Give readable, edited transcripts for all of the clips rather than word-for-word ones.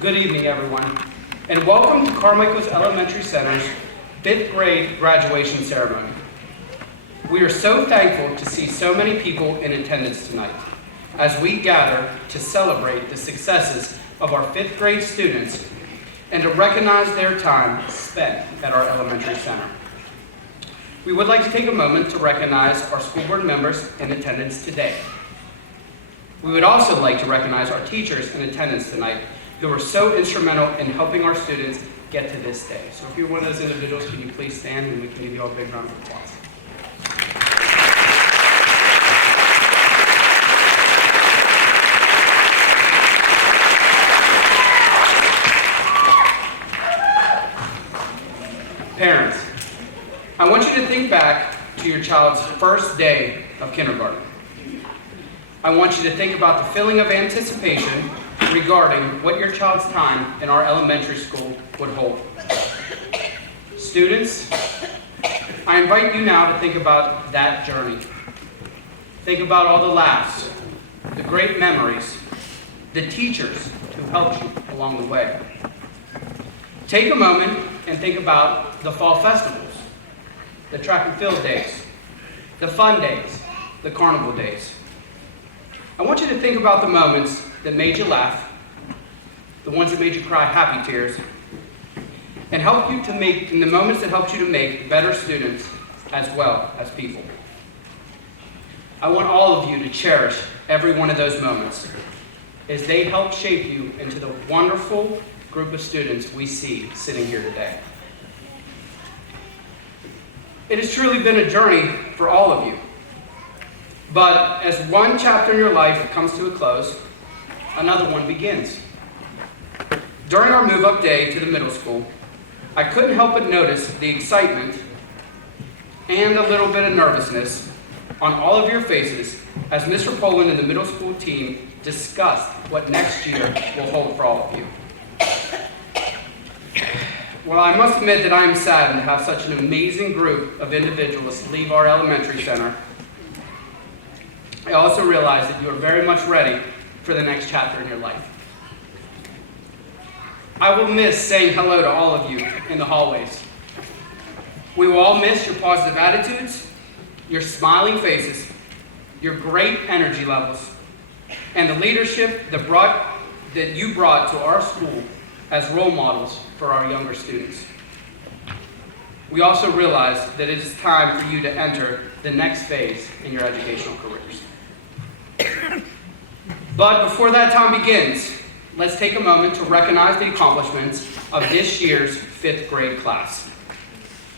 Good evening, everyone, and welcome to Carmichael's Elementary Center's 5th grade graduation ceremony. We are so thankful to see so many people in attendance tonight as we gather to celebrate the successes of our 5th grade students and to recognize their time spent at our elementary center. We would like to take a moment to recognize our school board members in attendance today. We would also like to recognize our teachers in attendance tonight who were so instrumental in helping our students get to this day. So if you're one of those individuals, can you please stand and we can give you all a big round of applause. Parents, I want you to think back to your child's first day of kindergarten. I want you to think about the feeling of anticipation regarding what your child's time in our elementary school would hold. Students, I invite you now to think about that journey. Think about all the laughs, the great memories, the teachers who helped you along the way. Take a moment and think about the fall festivals, the track and field days, the fun days, the carnival days. I want you to think about the moments that made you laugh, the ones that made you cry happy tears, and the moments that helped you to make better students as well as people. I want all of you to cherish every one of those moments as they help shape you into the wonderful group of students we see sitting here today. It has truly been a journey for all of you. But as one chapter in your life comes to a close, another one begins. During our move-up day to the middle school, I couldn't help but notice the excitement and a little bit of nervousness on all of your faces as Mr. Poland and the middle school team discussed what next year will hold for all of you. Well, I must admit that I am saddened to have such an amazing group of individuals leave our elementary center. I also realize that you are very much ready for the next chapter in your life. I will miss saying hello to all of you in the hallways. We will all miss your positive attitudes, your smiling faces, your great energy levels, and the leadership that you brought to our school as role models for our younger students. We also realize that it is time for you to enter the next phase in your educational careers. But before that time begins, let's take a moment to recognize the accomplishments of this year's 5th grade class.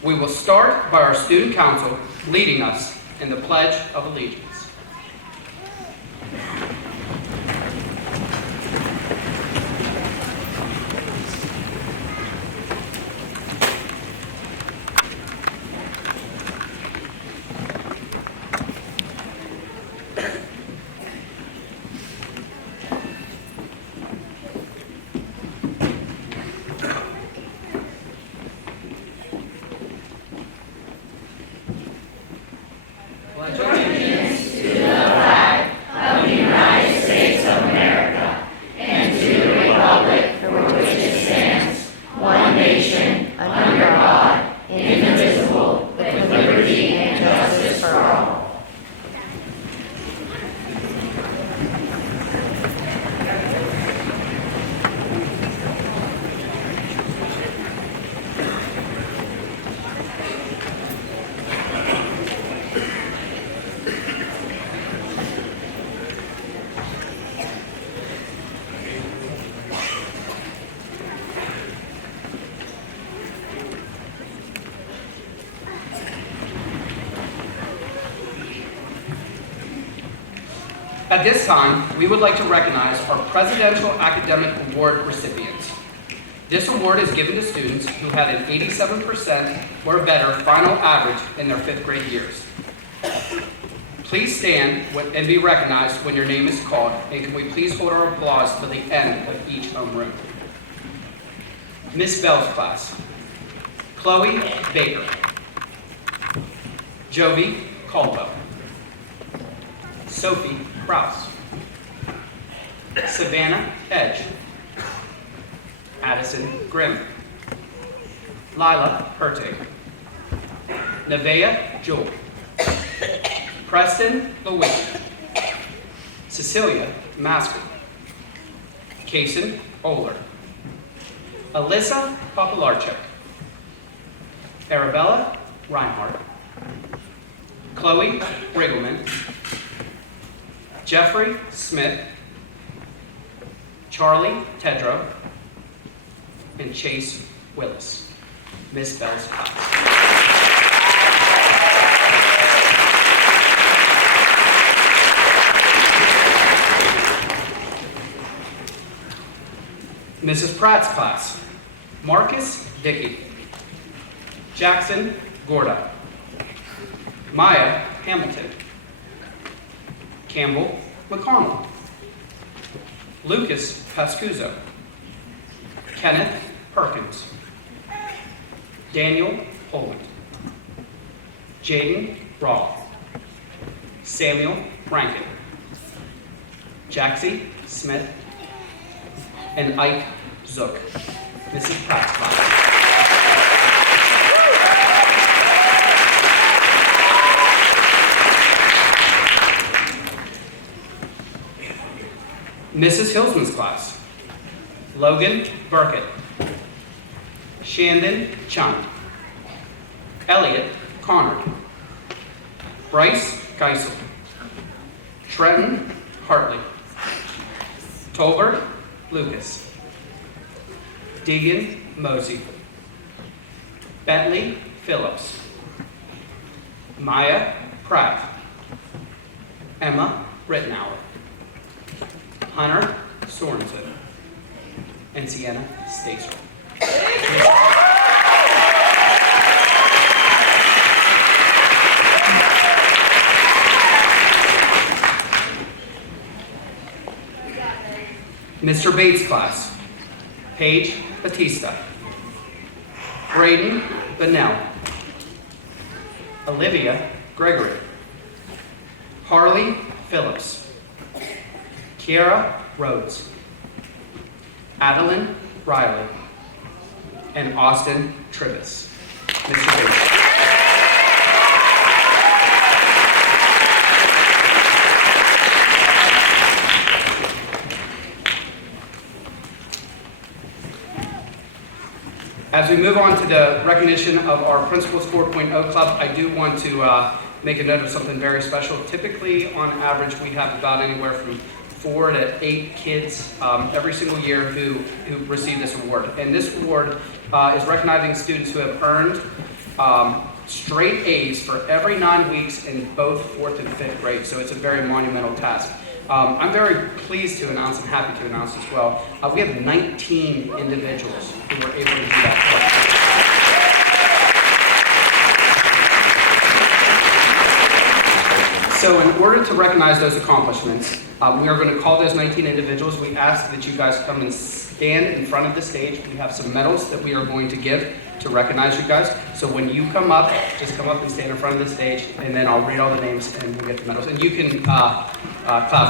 We will start by our student council leading us in the Pledge of Allegiance. At this time, we would like to recognize our Presidential Academic Award recipients. This award is given to students who had an 87% or better final average in their 5th grade years. Please stand and be recognized when your name is called, and can we please hold our applause to the end of each homeroom. Miss Bell's class, Chloe Baker, Jovi Caldwell, Sophie Krause, Savannah Edge, Addison Grimm, Lila Hertig, Nevaeh Jewell, Preston Lewicki, Cecilia Masker, Kason Oler, Alyssa Popolarchuk, Arabella Reinhardt, Chloe Riggleman, Jeffrey Smith, Charlie Tedrow, and Chase Willis. Miss Bell's class. Mrs. Pratt's class, Marcus Dickey, Jackson Gorda, Maya Hamilton, Campbell McConnell, Lucas Pascuzzo, Kenneth Perkins, Daniel Poland, Jaden Roth, Samuel Rankin, Jaxie Smith, and Ike Zook. Mrs. Pratt's class. Mrs. Hilsman's class, Logan Burkett, Shandon Chung, Elliot Connor, Bryce Geisel, Trenton Hartley, Tolbert Lucas, Deegan Mosey, Bentley Phillips, Maya Pratt, Emma Rittenauer, Hunter Sorensen, and Sienna Stacer. Mr. Bates' class, Paige Batista, Braden Bennell, Olivia Gregory, Harley Phillips, Kiara Rhodes, Adeline Riley, and Austin Trivets. Mr. Bates. As we move on to the recognition of our Principals 4.0 Club, I do want to make a note of something very special. Typically, on average, we have about anywhere from 4 to 8 kids every single year who receive this award. And this award is recognizing students who have earned straight A's for every 9 weeks in both 4th and 5th grade. So it's a very monumental task. I'm very pleased to announce and happy to announce as well, we have 19 individuals who were able to do that for us. So in order to recognize those accomplishments, we are going to call those 19 individuals. We ask that you guys come and stand in front of the stage. We have some medals that we are going to give to recognize you guys. So when you come up, just come up and stand in front of the stage, and then I'll read all the names and we'll get the medals. And you can clap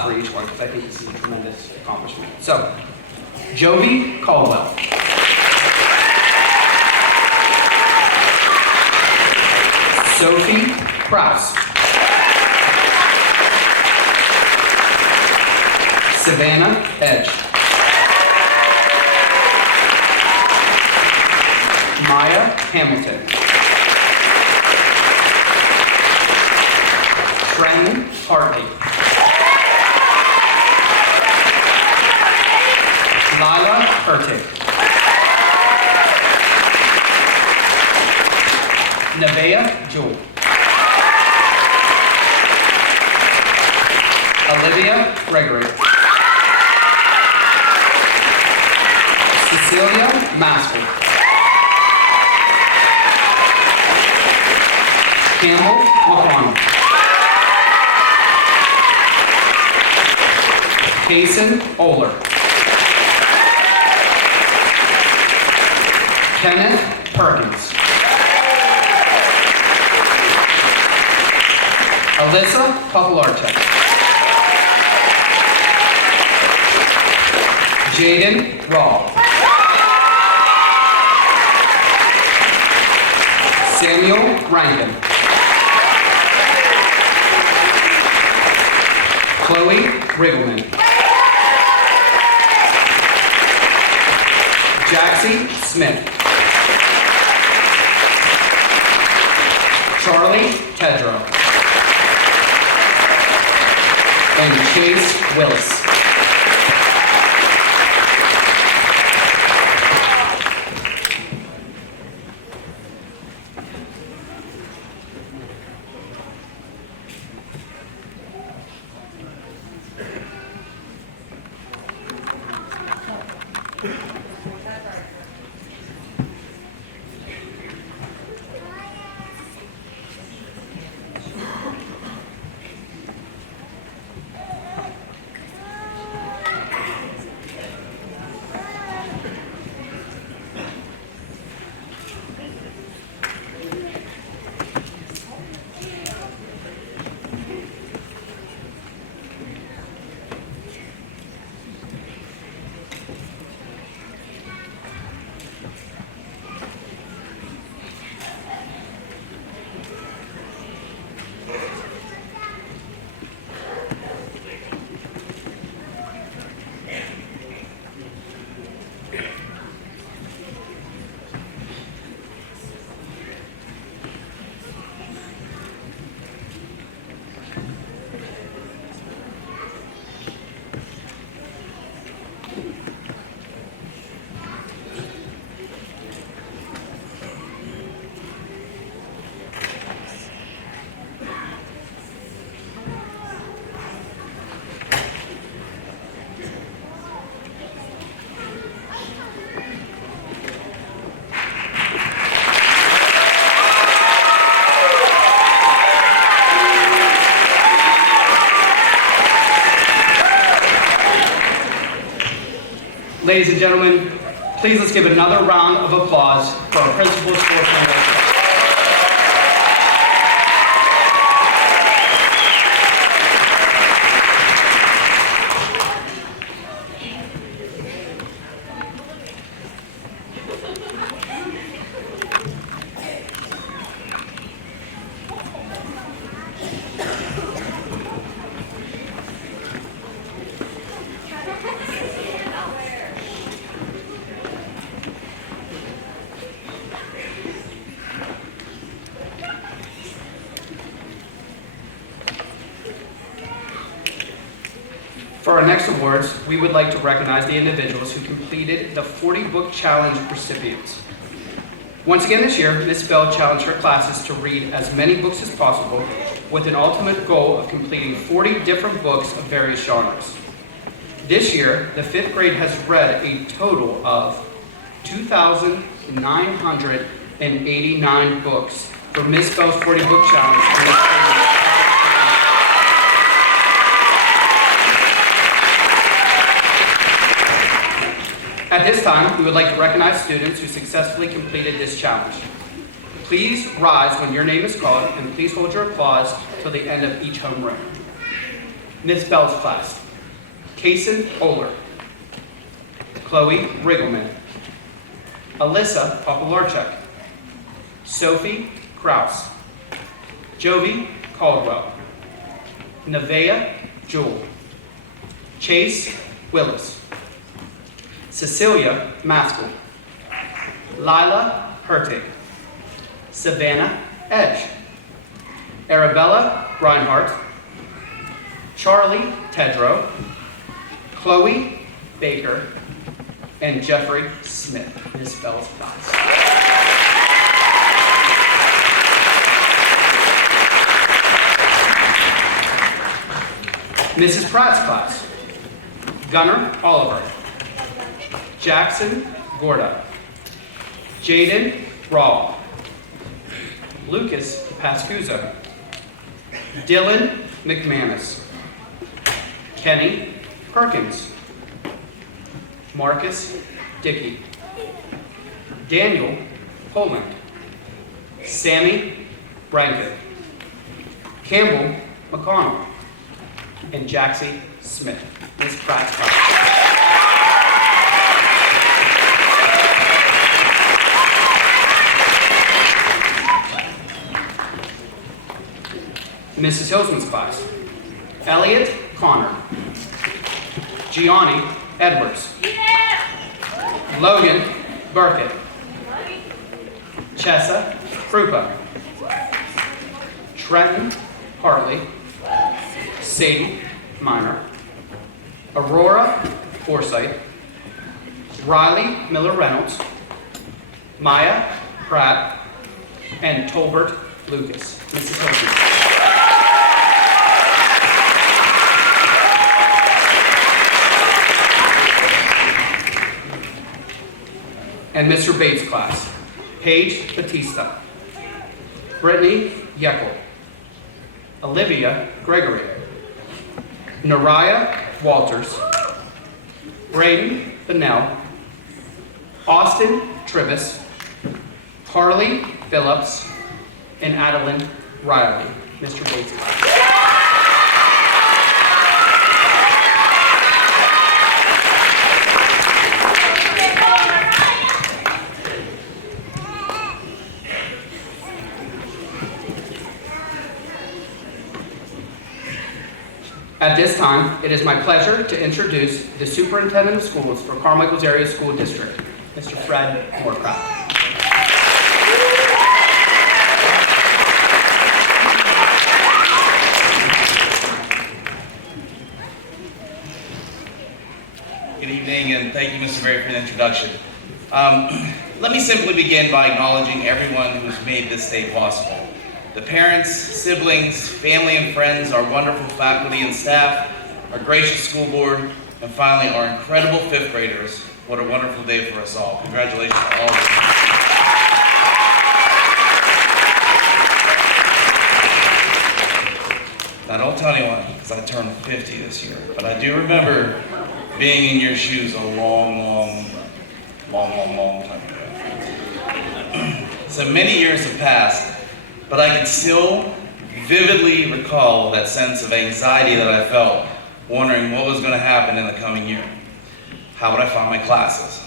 for each one, because I think this is a tremendous accomplishment. So, Jovi Caldwell. Sophie Krause. Savannah Edge. Maya Hamilton. Trenton Hartley. Lila Hertig. Nevaeh Jewell. Olivia Gregory. Cecilia Masker. Campbell McConnell. Kason Oler. Kenneth Perkins. Alyssa Popolarchuk. Jaden Rawl. Samuel Rankin. Chloe Riggleman. Jaxie Smith. Charlie Tedrow. And Chase Willis. Ladies and gentlemen, please let's give another round of applause for our principal school committee. For our next awards, we would like to recognize the individuals who completed the 40-book challenge recipients. Once again this year, Ms. Bell challenged her classes to read as many books as possible with an ultimate goal of completing 40 different books of various genres. This year, the 5th grade has read a total of 2,989 books for Ms. Bell's 40-book challenge. At this time, we would like to recognize students who successfully completed this challenge. Please rise when your name is called, and please hold your applause till the end of each homeroom. Ms. Bell's class: Kason Oler, Chloe Riggleman, Alyssa Popolarchuk, Sophie Kraus, Jovi Caldwell, Nevaeh Jewell, Chase Willis, Cecilia Maskell, Lila Hertig, Savannah Edge, Arabella Reinhardt, Charlie Tedrow, Chloe Baker, and Jeffrey Smith. Ms. Bell's class. Mrs. Pratt's class: Gunnar Oliver, Jackson Gorda, Jaden Rawl, Lucas Pascuza, Dylan McManus, Kenny Perkins, Marcus Dickey, Daniel Poland, Sammy Brankin, Campbell McConnell, and Jaxie Smith. Ms. Pratt's class. Mrs. Hilsman's class. Elliot Connor. Gianni Edwards. Logan Burkett. Chessa Krupa. Trenton Hartley. Sadie Minor. Aurora Forsythe. Riley Miller Reynolds. Maya Pratt. And Tolbert Lucas. Mrs. Hilton. And Mr. Bates' class. Paige Batista. Brittany Yeckel. Olivia Gregory. Naraya Walters. Braden Bennell. Austin Trivis. Harley Phillips. And Adeline Riley. Mr. Bates' class. At this time, it is my pleasure to introduce the Superintendent of Schools for Carmichael's Area School District, Mr. Fred Moorcraft. Good evening, and thank you, Mr. Berry, for the introduction. Let me simply begin by acknowledging everyone who has made this day possible. The parents, siblings, family, and friends, our wonderful faculty and staff, our gracious school board, and finally our incredible fifth graders. What a wonderful day for us all. Congratulations to all of you. Now don't tell anyone, because I turned 50 this year, but I do remember being in your shoes a long time ago. So many years have passed, but I can still vividly recall that sense of anxiety that I felt, wondering what was going to happen in the coming year. How would I find my classes?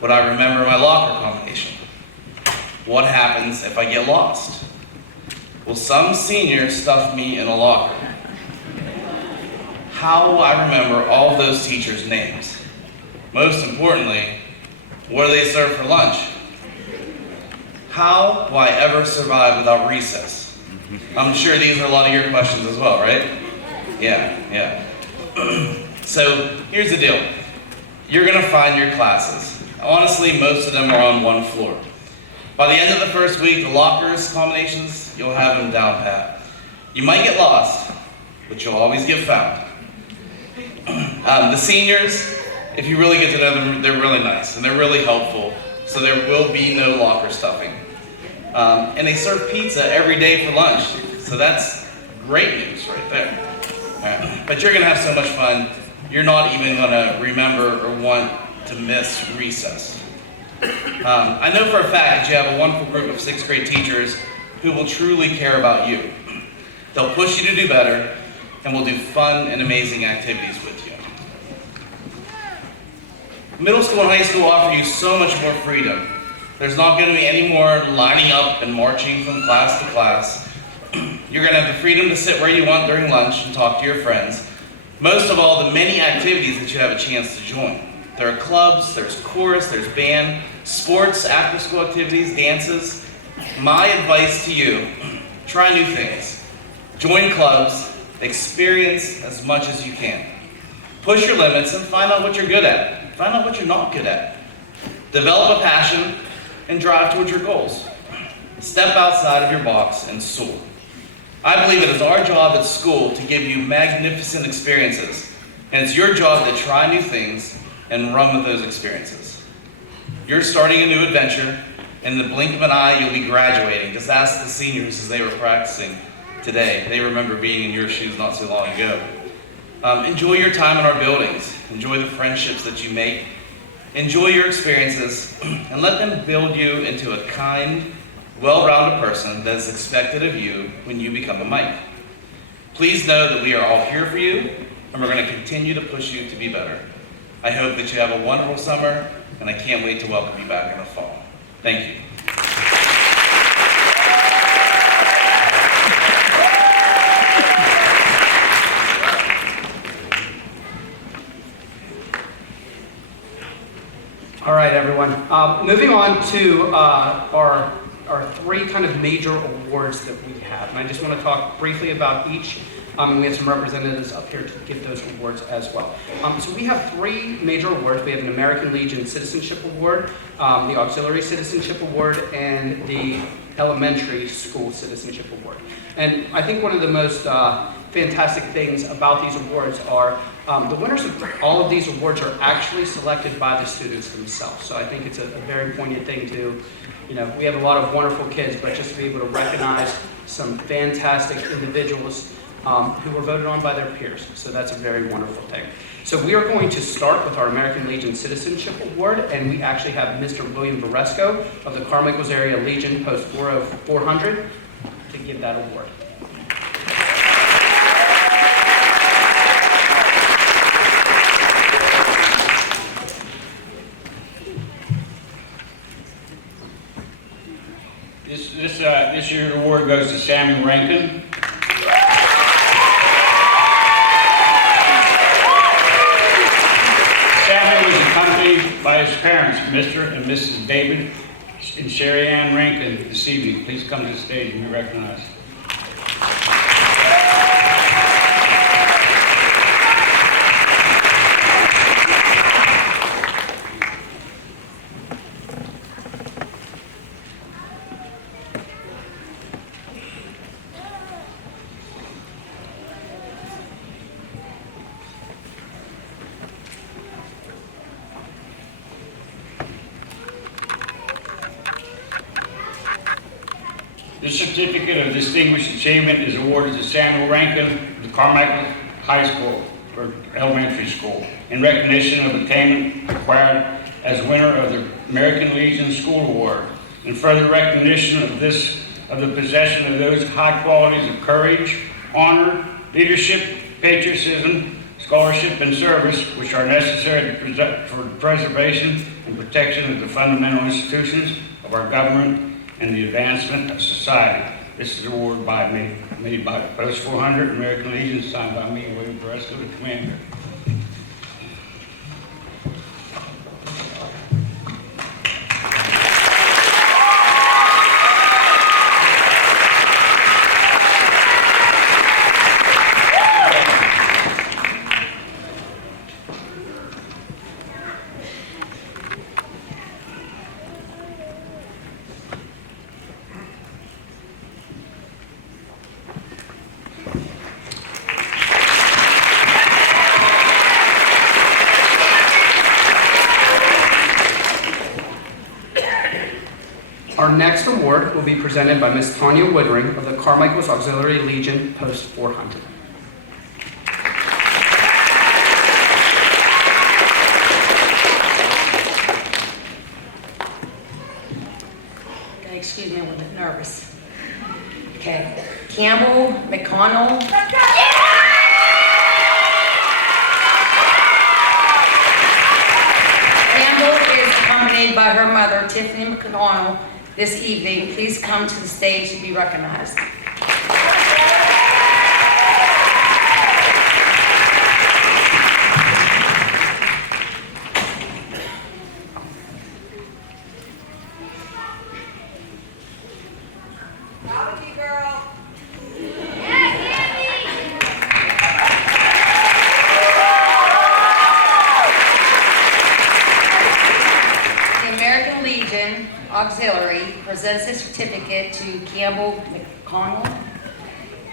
Would I remember my locker combination? What happens if I get lost? Will some senior stuff me in a locker? How will I remember all of those teachers' names? Most importantly, what do they serve for lunch? How will I ever survive without recess? I'm sure these are a lot of your questions as well, right? Yeah. So here's the deal. You're gonna find your classes. Honestly, most of them are on one floor. By the end of the first week, the lockers, combinations, you'll have them down pat. You might get lost, but you'll always get found. The seniors, if you really get to know them, they're really nice and they're really helpful. So there will be no locker stuffing. And they serve pizza every day for lunch. So that's great news right there. But you're gonna have so much fun, you're not even gonna remember or want to miss recess. I know for a fact that you have a wonderful group of sixth grade teachers who will truly care about you. They'll push you to do better and will do fun and amazing activities with you. Middle school and high school offer you so much more freedom. There's not going to be any more lining up and marching from class to class. You're going to have the freedom to sit where you want during lunch and talk to your friends. Most of all, the many activities that you have a chance to join. There are clubs, there's chorus, there's band, sports, after-school activities, dances. My advice to you, try new things. Join clubs, experience as much as you can. Push your limits and find out what you're good at. Find out what you're not good at. Develop a passion and drive towards your goals. Step outside of your box and soar. I believe it is our job at school to give you magnificent experiences, and it's your job to try new things and run with those experiences. You're starting a new adventure. In the blink of an eye, you'll be graduating. Just ask the seniors as they were practicing today. They remember being in your shoes not so long ago. Enjoy your time in our buildings. Enjoy the friendships that you make. Enjoy your experiences and let them build you into a kind, well-rounded person that is expected of you when you become a Mike. Please know that we are all here for you and we're going to continue to push you to be better. I hope that you have a wonderful summer and I can't wait to welcome you back in the fall. Thank you. right, everyone. Moving on to our three kind of major awards that we have. And I just want to talk briefly about each. And we have some representatives up here to give those awards as well. So we have three major awards. We have an American Legion Citizenship Award, the Auxiliary Citizenship Award, and the Elementary School Citizenship Award. And I think one of the most fantastic things about these awards are the winners of all of these awards are actually selected by the students themselves. So I think it's a very poignant thing to, we have a lot of wonderful kids, but just to be able to recognize some fantastic individuals who were voted on by their peers. So that's a very wonderful thing. So we are going to start with our American Legion Citizenship Award, and we actually have Mr. William Varesco of the Carmichaels Area Legion, Post 400, to give that award. This year's award goes to Samuel Rankin. Samuel was accompanied by his parents, Mr. and Mrs. David and Sherry Ann Rankin, this evening. Please come to the stage and be recognized. This certificate of distinguished achievement is awarded to Samuel Rankin of the Carmichael High School, or elementary school, in recognition of attainment acquired as winner of the American Legion School Award, in further recognition of the possession of those high qualities of courage, honor, leadership, patriotism, scholarship, and service which are necessary for the preservation and protection of the fundamental institutions of our government and the advancement of society. This is an award made by Post 400, American Legion, signed by me, William Varesco, the commander. Our next award will be presented by Ms. Tanya Woodring of the Carmichaels Auxiliary Legion, Post 400. Okay, excuse me, I'm a little bit nervous. Okay, Campbell McConnell. Campbell is accompanied by her mother, Tiffany McConnell, this evening. Please come to the stage to be recognized. Auxiliary presents a certificate to Campbell McConnell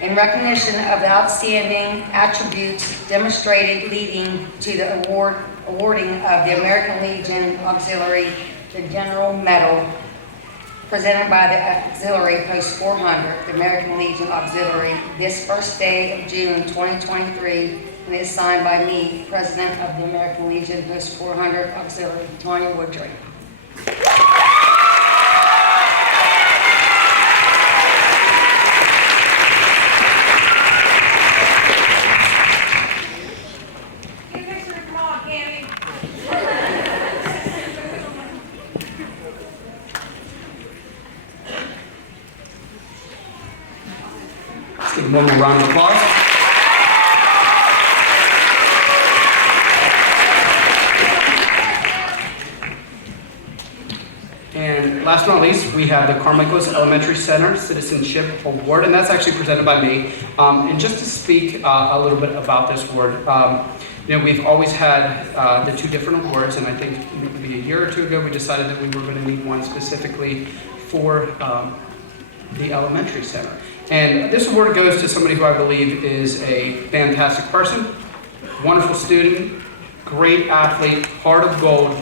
in recognition of the outstanding attributes demonstrated leading to the awarding of the American Legion Auxiliary the General Medal presented by the Auxiliary Post 400, the American Legion Auxiliary, this first day of June 2023, and is signed by me, President of the American Legion Post 400 Auxiliary, Tanya Woodring. Give them one more round of applause. last but not least, we have the Carmichaelis Elementary Center Citizenship Award, and that's actually presented by me. And just to speak a little bit about this award, we've always had the two different awards, and I think maybe a year or two ago we decided that we were going to need one specifically for the elementary center. And this award goes to somebody who I believe is a fantastic person, wonderful student, great athlete, heart of gold,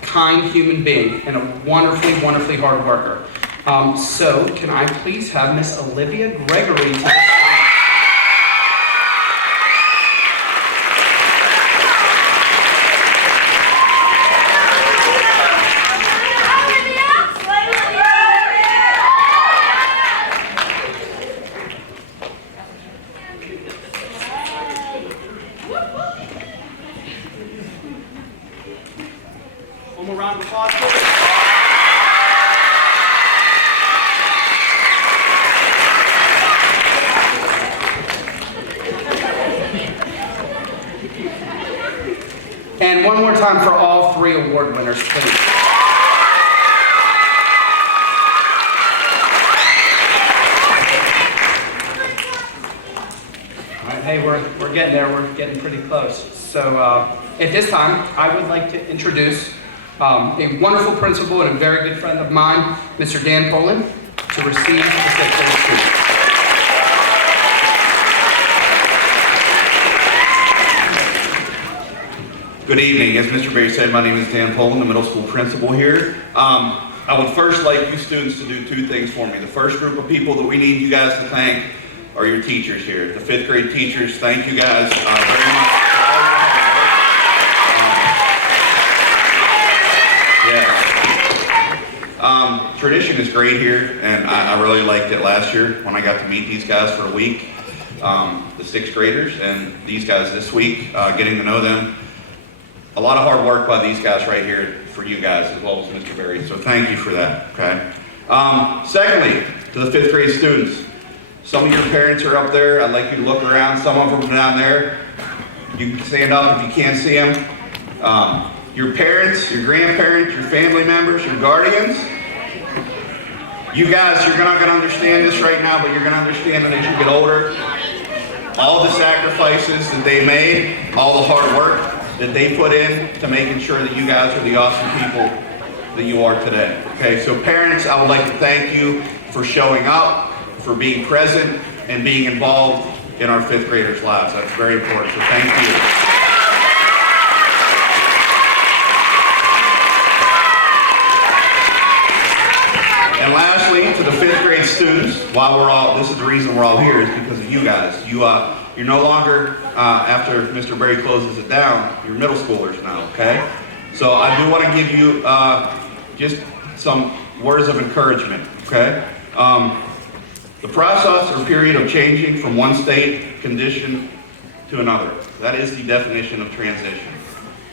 kind human being, and a wonderfully, wonderfully hard worker. So can I please have Miss Olivia Gregory to the stage? One more round of applause, please. And one more time for all three award winners, please. All right, hey, we're getting there. We're getting pretty close. So at this time, I would like to introduce a wonderful principal and a very good friend of mine, Mr. Dan Poland, to receive the fifth grade student. Good evening. As Mr. Berry said, my name is Dan Poland, the middle school principal here. I would first like you students to do two things for me. The first group of people that we need you guys to thank are your teachers here. The fifth grade teachers, thank you guys very much. Tradition is great here, and I really liked it last year when I got to meet these guys for a week, the sixth graders, and these guys this week, getting to know them. A lot of hard work by these guys right here for you guys, as well as Mr. Berry, so thank you for that, okay? Secondly, to the fifth grade students, some of your parents are up there. I'd like you to look around. Some of them are down there. You can stand up if you can't see them. Your parents, your grandparents, your family members, your guardians. You guys, you're not going to understand this right now, but you're going to understand it as you get older. All the sacrifices that they made, all the hard work that they put in to making sure that you guys are the awesome people that you are today. Okay, so parents, I would like to thank you for showing up, for being present, and being involved in our fifth graders' lives. That's very important, so thank you. And lastly, to the fifth grade students, this is the reason we're all here, is because of you guys. You're no longer, after Mr. Berry closes it down, you're middle schoolers now, okay? So I do want to give you just some words of encouragement, okay? The process or period of changing from one state condition to another. That is the definition of transition.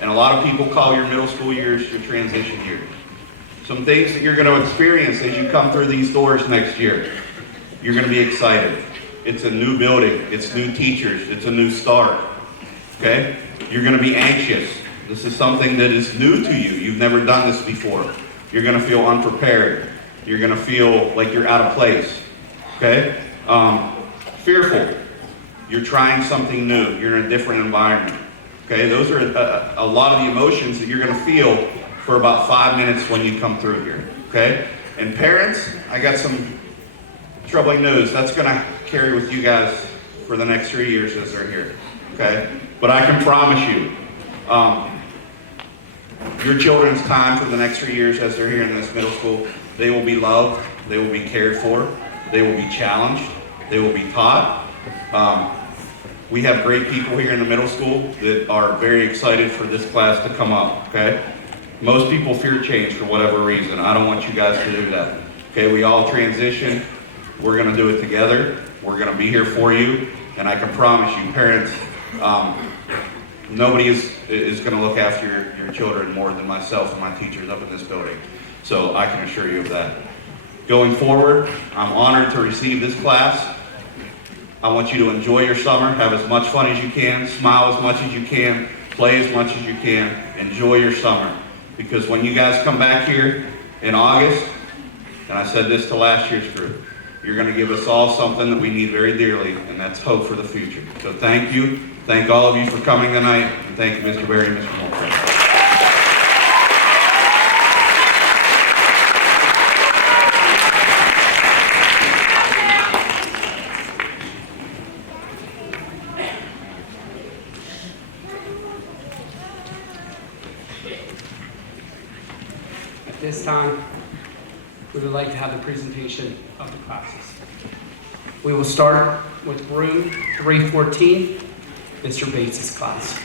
And a lot of people call your middle school years your transition years. Some things that you're going to experience as you come through these doors next year. You're going to be excited. It's a new building. It's new teachers. It's a new start. Okay? You're going to be anxious. This is something that is new to you. You've never done this before. You're going to feel unprepared. You're going to feel like you're out of place. Okay? Fearful. You're trying something new. You're in a different environment. Okay? Those are a lot of the emotions that you're going to feel for about 5 minutes when you come through here, okay? And parents, I got some troubling news. That's gonna carry with you guys for the next 3 years as they're here, okay? But I can promise you, your children's time for the next 3 years as they're here in this middle school, they will be loved, they will be cared for, they will be challenged, they will be taught. We have great people here in the middle school that are very excited for this class to come up, okay? Most people fear change for whatever reason. I don't want you guys to do that. Okay, we all transition. We're going to do it together. We're going to be here for you. And I can promise you, parents, nobody is going to look after your children more than myself and my teachers up in this building. So I can assure you of that. Going forward, I'm honored to receive this class. I want you to enjoy your summer, have as much fun as you can, smile as much as you can, play as much as you can, enjoy your summer. Because when you guys come back here in August, And I said this to last year's group. You're going to give us all something that we need very dearly, and that's hope for the future. So thank you. Thank all of you for coming tonight, and thank you, Mr. Berry and Mr. Mulford. At this time, we would like to have the presentation of the classes. We will start with room 314, Mr. Bates' class.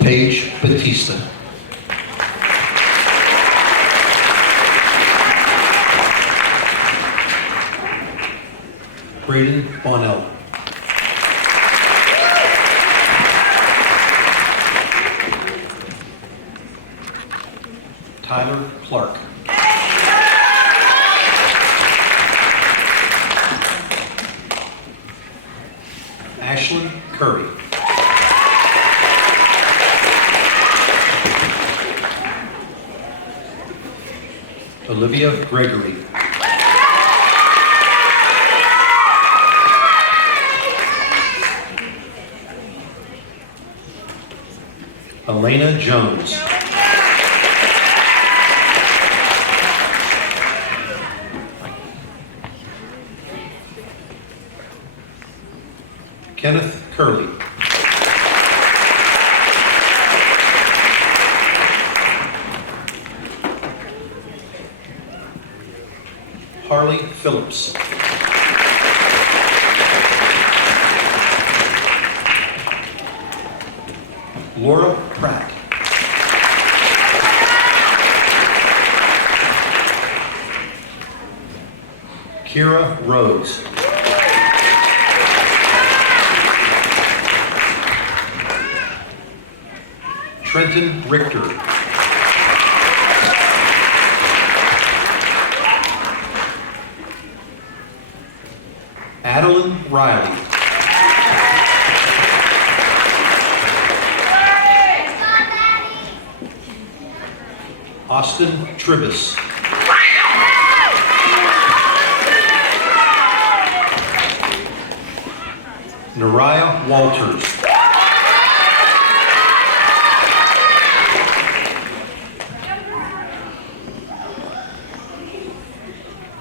Paige Batista. Braden Bonnell. Tyler Clark. Ashlyn Curry. Olivia Gregory. Elena Jones. Kenneth Curley. Harley Phillips. Laura Pratt. Kira Rose. Trenton Richter. Adeline Riley. Austin Tribus. Nariah Walters.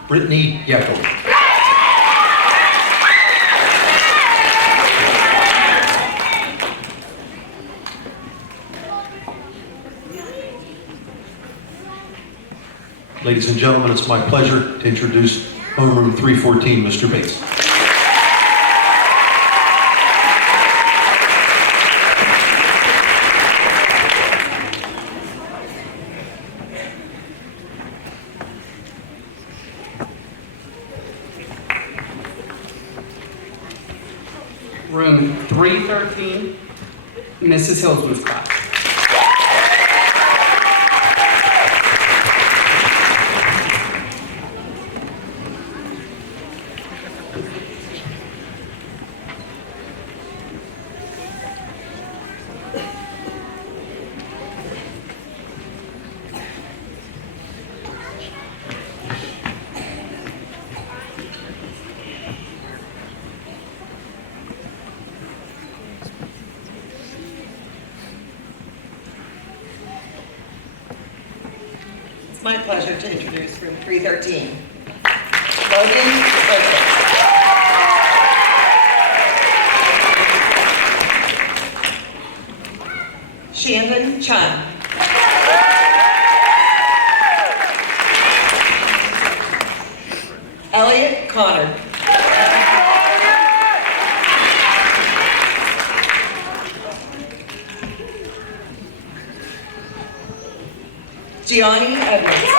Brittany Yeckel. Ladies and gentlemen, it's my pleasure to introduce Homeroom 314, Mr. Bates. Room 313, Mrs. Hillsman's class. It's my pleasure to introduce room 313. Logan Wilson. Shandon Chun. Elliot Connor. Gianni Edwards.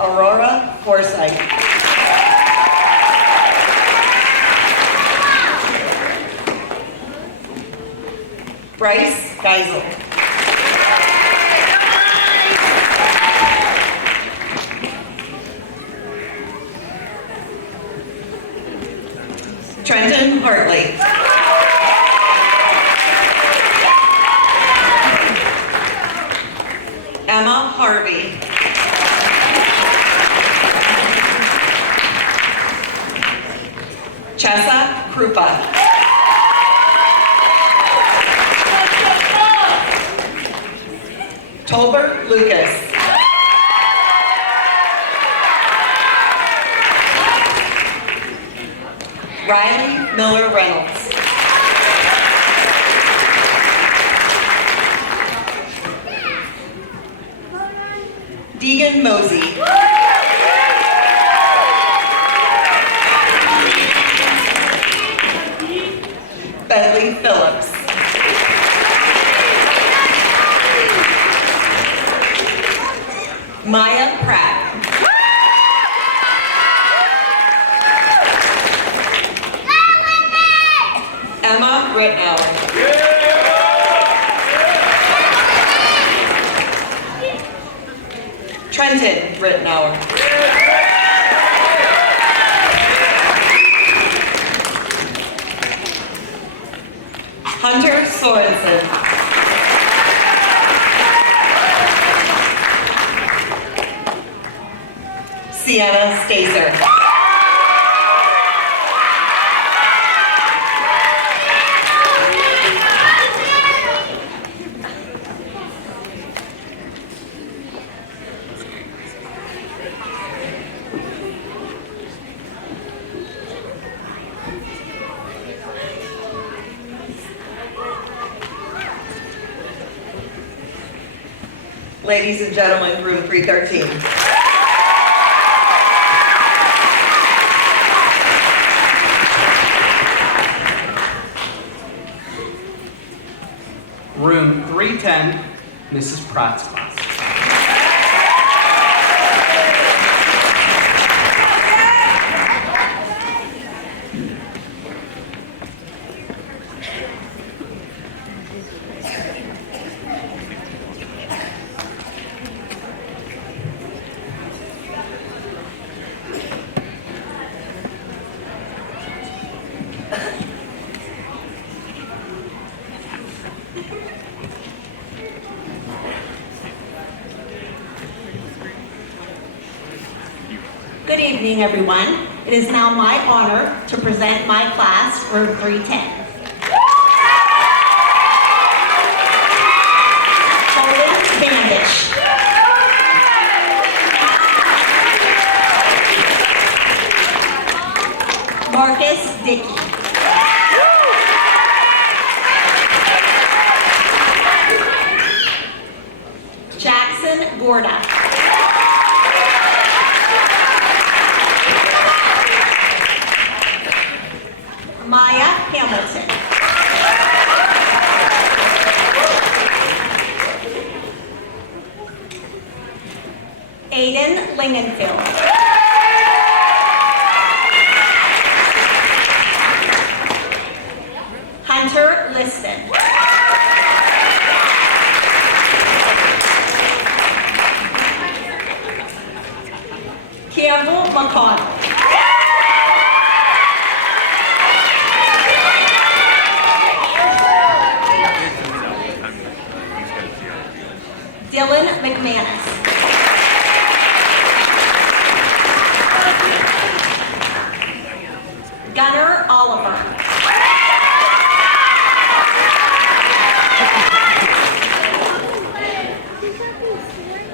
Aurora Forsythe. Bryce Geisel. Trenton Hartley. Emma Harvey. Chessa Krupa. Tolbert Lucas. Riley Miller Reynolds. Deegan Mosey. Bentley Phillips. Maya Pratt. Emma Rittenauer. Trenton Rittenauer. Hunter Sorensen. Sienna Stacer. Ladies and gentlemen, room 313. Room 310, Mrs. Pratt's class. Good evening, everyone. It is now my honor to present my class, room 310. Colin Bandish. Marcus Dickey. Jackson Gorda. Maya Hamilton. Aiden Lingenfield. Hunter Liston. Campbell McConnell. Dylan McManus. Gunnar Oliver.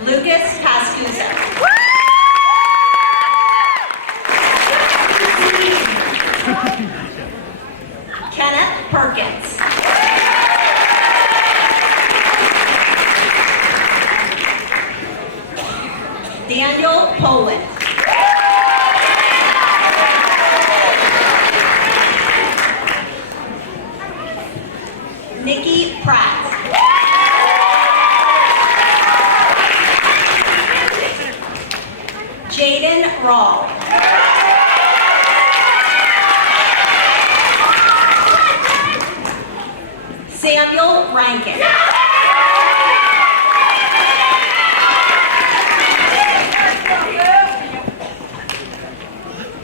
Lucas Pascusa. Kenneth Perkins. Daniel Poland. Nikki Pratt. Rankin.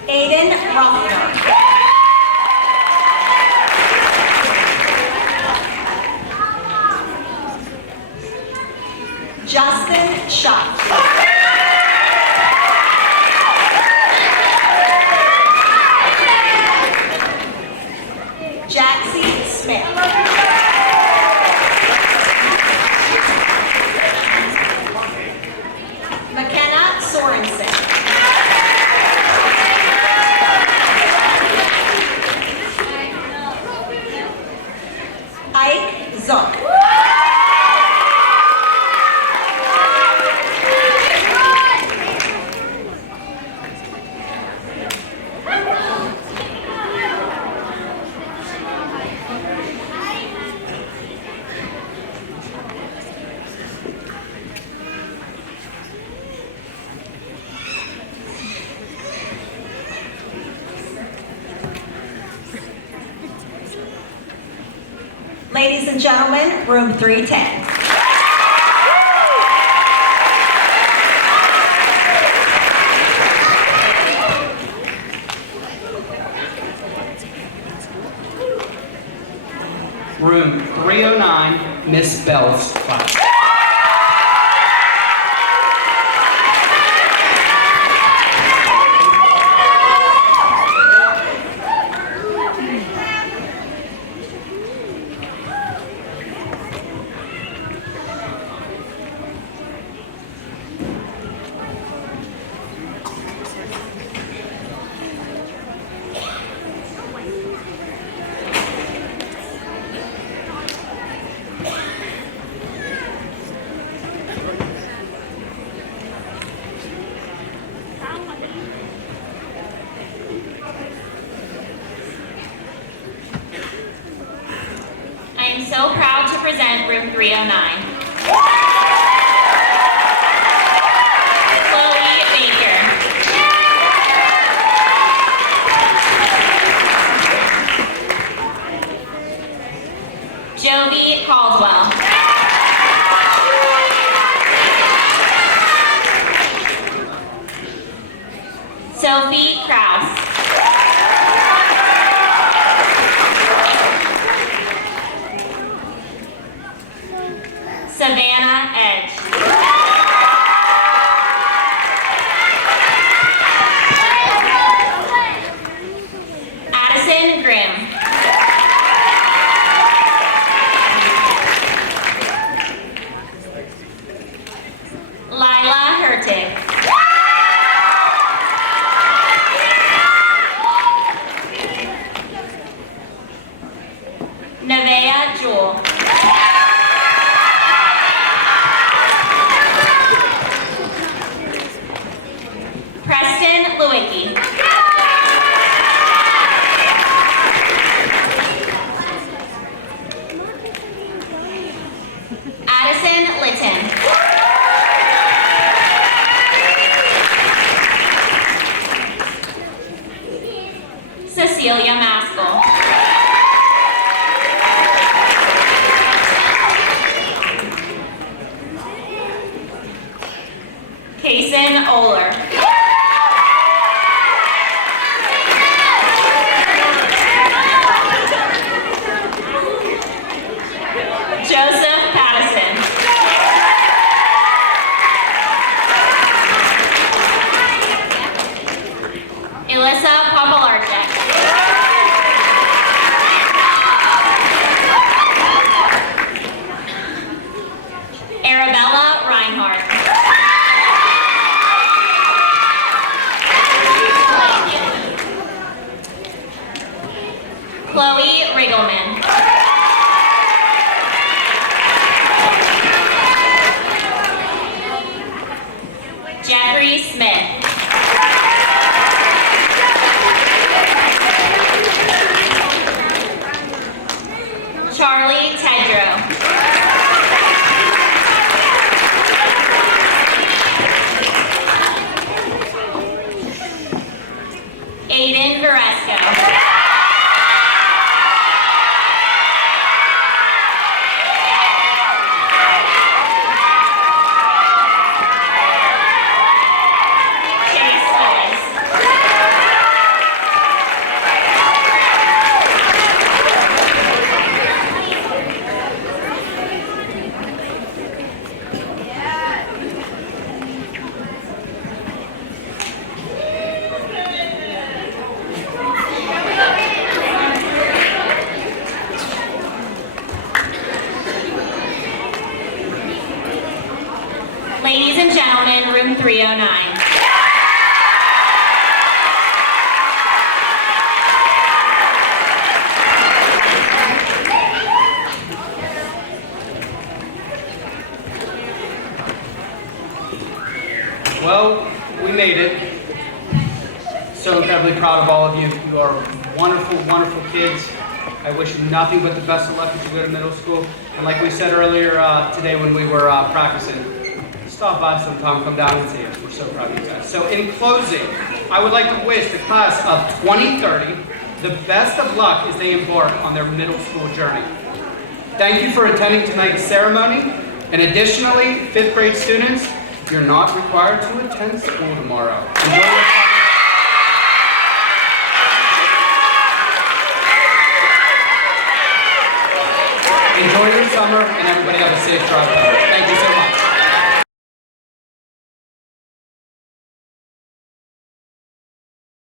Aiden Ruffner. Justin Schutt. Jaxie Smith. McKenna Sorensen. Ike Zook. Ladies and gentlemen, room 310. Room 309, Miss Bell's class. I am so proud to present room 309. Chloe Baker. Jovi Caldwell. Sophie Krause. Savannah Edge. Addison Grimm. Lila Hertig. Nevaeh Jewell. Preston Lewicki. Addison Litton. Cecilia Maskell. Kason Oler. Joseph Pattison. Elissa Papalarczyk. Arabella Reinhardt. Chloe Riggleman. Jeffrey Smith. Charlie Tedrow. Aiden Varesco. proud of all of you. You are wonderful, wonderful kids. I wish you nothing but the best of luck as you go to middle school. And like we said earlier today when we were practicing, stop by sometime, come down and see us. We're so proud of you guys. So in closing, I would like to wish the class of 2030 the best of luck as they embark on their middle school journey. Thank you for attending tonight's ceremony. And additionally, 5th grade students, you're not required to attend school tomorrow. Enjoy your summer, and everybody have a safe drive home. Thank you so much.